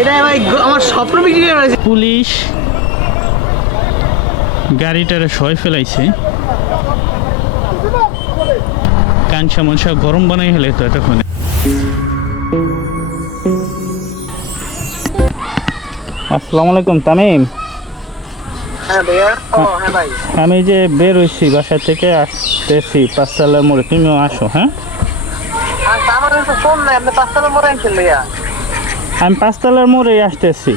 এটা ভাই আমার স্বপ্ন বিক্রি করে ফেলেছে। পুলিশ গাড়িটারে সয় ফেলাইছে, কাঞ্চা মনসা গরম বানাই হলে তো এতক্ষণে। আসসালামু আলাইকুম তামিম। হ্যাঁ ভাইয়া। হ্যাঁ ভাই, আমি যে বের হয়েছি বাসা থেকে, আসতেছি পাঁচতলার মোড়ে, তুমিও আসো। হ্যাঁ, আমার কাছে ফোন নাই, আপনি 5 মোড়ে আনছেন ভাইয়া। আমি পাঁচতলার মোড়ে আসতেছি।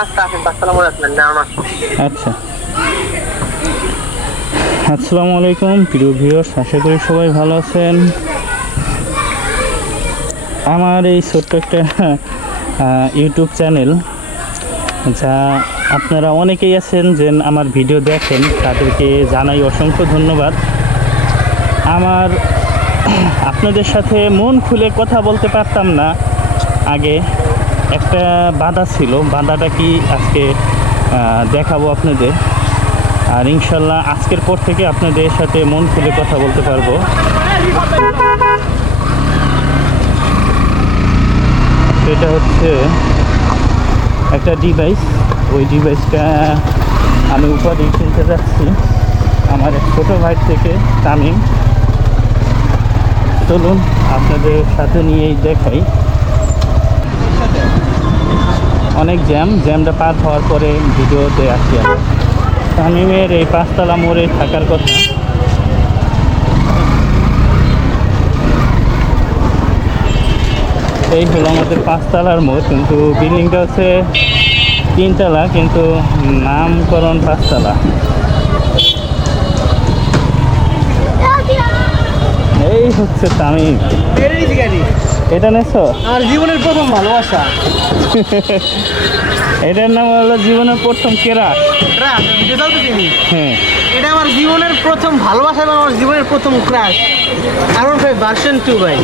আচ্ছা, আপনি 5 মোড়ে আসলেন না আমার। আচ্ছা, আসসালামু আলাইকুম প্রিয় ভিউয়ার্স, আশা করি সবাই ভালো আছেন। আমার এই ছোট্ট একটা ইউটিউব চ্যানেল, যা আপনারা অনেকেই আছেন যে আমার ভিডিও দেখেন, তাদেরকে জানাই অসংখ্য ধন্যবাদ। আমার আপনাদের সাথে মন খুলে কথা বলতে পারতাম না আগে, একটা বাধা ছিল। বাধাটা কি আজকে দেখাবো আপনাদের, আর ইনশাল্লাহ আজকের পর থেকে আপনাদের সাথে মন খুলে কথা বলতে পারবো। সেটা হচ্ছে একটা ডিভাইস, ওই ডিভাইসটা আমি উপরে কিনতে যাচ্ছি আমার এক ছোটো ভাই থেকে, তামিম। চলুন আপনাদের সাথে নিয়েই দেখাই। অনেক জ্যামটা পার হওয়ার পরে ভিডিওতে আসি আমরা। তামিমের এই পাঁচতলা মোড়ে থাকার কথা। এই হলো আমাদের পাঁচতলার মোড়, কিন্তু বিল্ডিংটা হচ্ছে 3 তলা, কিন্তু নামকরণ পাঁচতলা। এই হচ্ছে তামিম। এটা নেছো? আমার জীবনের প্রথম ভালোবাসা। এটার নাম হলো জীবনের প্রথম কেরা। হ্যাঁ, এটা আমার জীবনের প্রথম ভালোবাসা এবং আমার জীবনের প্রথম ক্রাশ। আরন ভাই ভার্সন 2 ভাই।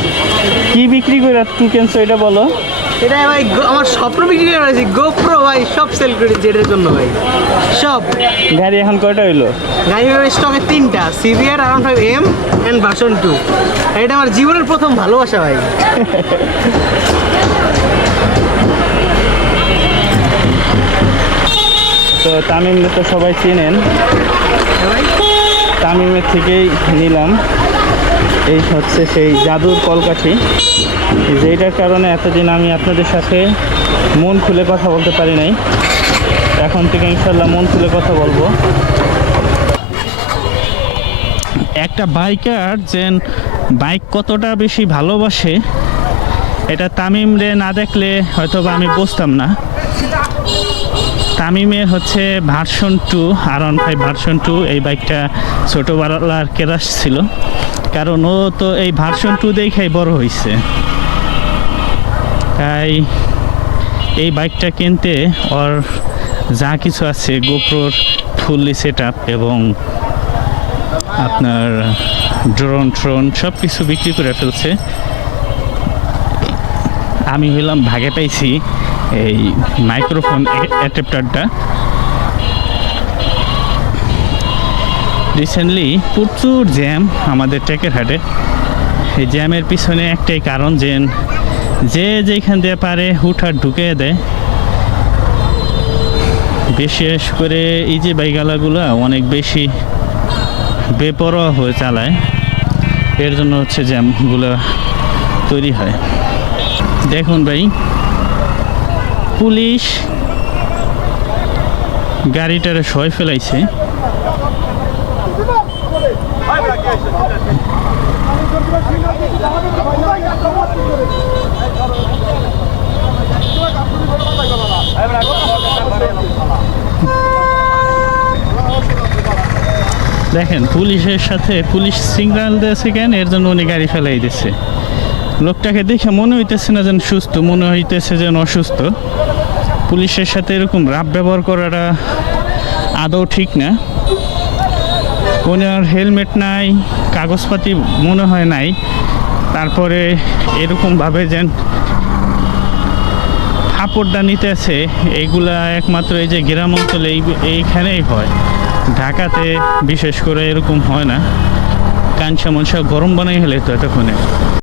কি বিক্রি করে তুই কিনছো এটা বলো? এটা ভাই আমার স্বপ্ন বিক্রি করে ফেলেছি। গোপ্রো ভাই সব সেল করেছি এটার জন্য ভাই, সব। গাড়ি এখন কয়টা হইলো? গাড়ি স্টকে 3টা, সিভিআর, আরন 5M এন্ড ভার্সন 2। এটা আমার জীবনের প্রথম ভালোবাসা ভাই। তো তামিম তো সবাই চেনেন, তামিমের থেকেই নিলাম। এই হচ্ছে সেই জাদুর কলকাঠি, যেটার কারণে এতদিন আমি আপনাদের সাথে মন খুলে কথা বলতে পারি নাই। এখন থেকে ইনশাল্লাহ মন খুলে কথা বলবো। একটা বাইকার যে বাইক কতটা বেশি ভালোবাসে, এটা তামিম রে না দেখলে হয়তো বা আমি বুঝতাম না। তামিমের হচ্ছে ভার্সন 2, আরন 5 ভার্সন 2। এই বাইকটা ছোটোবেলার কেরাস ছিল, কারণ ও তো এই ভার্সন 2 দেখেই বড় হয়েছে। তাই এই বাইকটা কিনতে ওর যা কিছু আছে, গোপ্রোর ফুললি সেট আপ এবং আপনার ড্রোন সব কিছু বিক্রি করে ফেলছে। আমি হইলাম ভাগে পাইছি এই মাইক্রোফোন অ্যাডাপ্টারটা। রিসেন্টলি প্রচুর জ্যাম আমাদের টেকেরহাটে। এই জ্যামের পিছনে একটাই কারণ, যে যেখান দিয়ে পারে হুটহাট ঢুকে দেয়। বিশেষ করে এই যে বাইকওয়ালাগুলো অনেক বেশি বেপরোয়া হয়ে চালায়, এর জন্য হচ্ছে জ্যামগুলো তৈরি হয়। দেখুন ভাই, পুলিশ গাড়িটারে সয় ফেলাইছে, দেখেন পুলিশের সাথে পুলিশ সিগন্যাল দিয়েছে কেন, এর জন্য উনি গাড়ি ফেলাই দিচ্ছে। লোকটাকে দেখে মনে হইতেছে না যেন সুস্থ, মনে হইতেছে যেন অসুস্থ। পুলিশের সাথে এরকম রাফ ব্যবহার করাটা আদৌ ঠিক না। ওনার হেলমেট নাই, কাগজপাতি মনে হয় নাই, তারপরে এরকমভাবে যেন ফাপড়টা নিতে আছে। এইগুলা একমাত্র এই যে গ্রাম অঞ্চলে এইখানেই হয়, ঢাকাতে বিশেষ করে এরকম হয় না। কাঞ্চা মনসা গরম বানাই হলে তো এতক্ষণে।